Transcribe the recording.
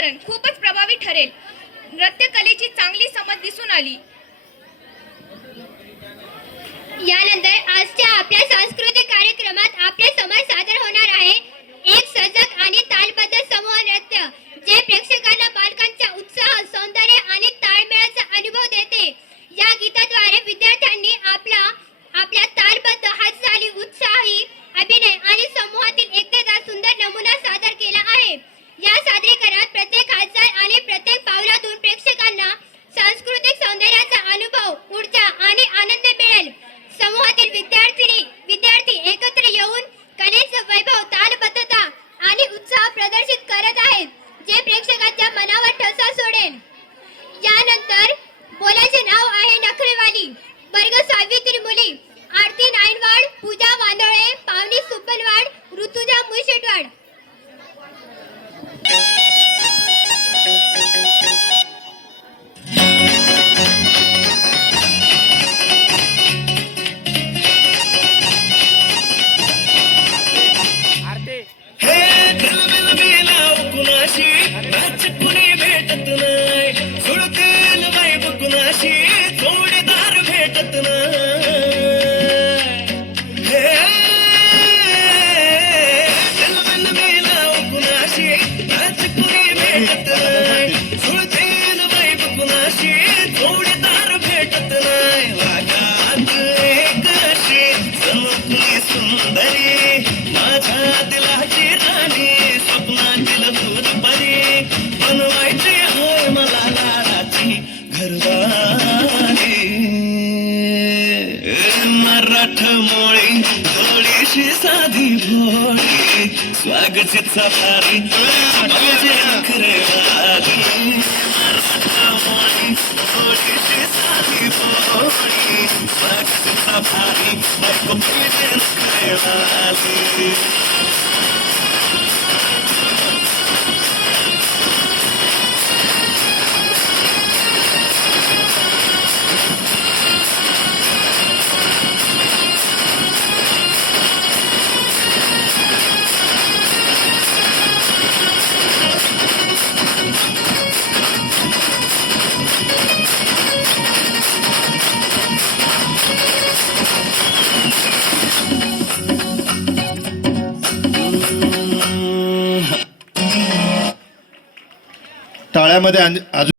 सादरीकरण खूपच प्रभावी ठरेल. नृत्यकलेची चांगली समज दिसून आली. यानंतर आजच्या आपल्या सांस्कृतिक कार्यक्रमात आपले समोर सादर होणार आहे एक सजग आणि तालबद्ध समूह नृत्य, जे प्रेक्षकांना बालकांचा उत्साह, सौंदर्य आणि ताळमेळाचा अनुभव देते. या गीताद्वारे विद्यार्थ्यांनी आपल्या तालबद्ध हालचाली, उत्साही अभिनय आणि समूहातील एकतेचा सुंदर नमुना सादर केला आहे. या सादरीकरणात प्रत्येक हालचाल आणि प्रत्येक पावलातून प्रेक्षकांना सांस्कृतिक सौंदर्याचा अनुभव, ऊर्जा आणि आनंद मिळेल. समूहातील विद्यार्थी एकत्र येऊन कलेचं वैभव, तालबद्धता आणि उत्साह प्रदर्शित करत आहेत, जे प्रेक्षकांच्या मनावर ठसा सोडेल. यानंतर बोलाचे नाव आहे नखरेवाली. वर्ग 6वीतील मुली आरती नाईनवाड, पूजा वांदळे, पावनी सुब्बलवाड, ऋतुजा मुळशेटवाड. मराठमोळी थोडीशी साधी भोळी, स्वागत सफारी माझे नखरेवाली. मराठमोळी थोडीशी साधी भोळी, स्वागत सफारी माझे नखरेवाली. टाळ्यामध्ये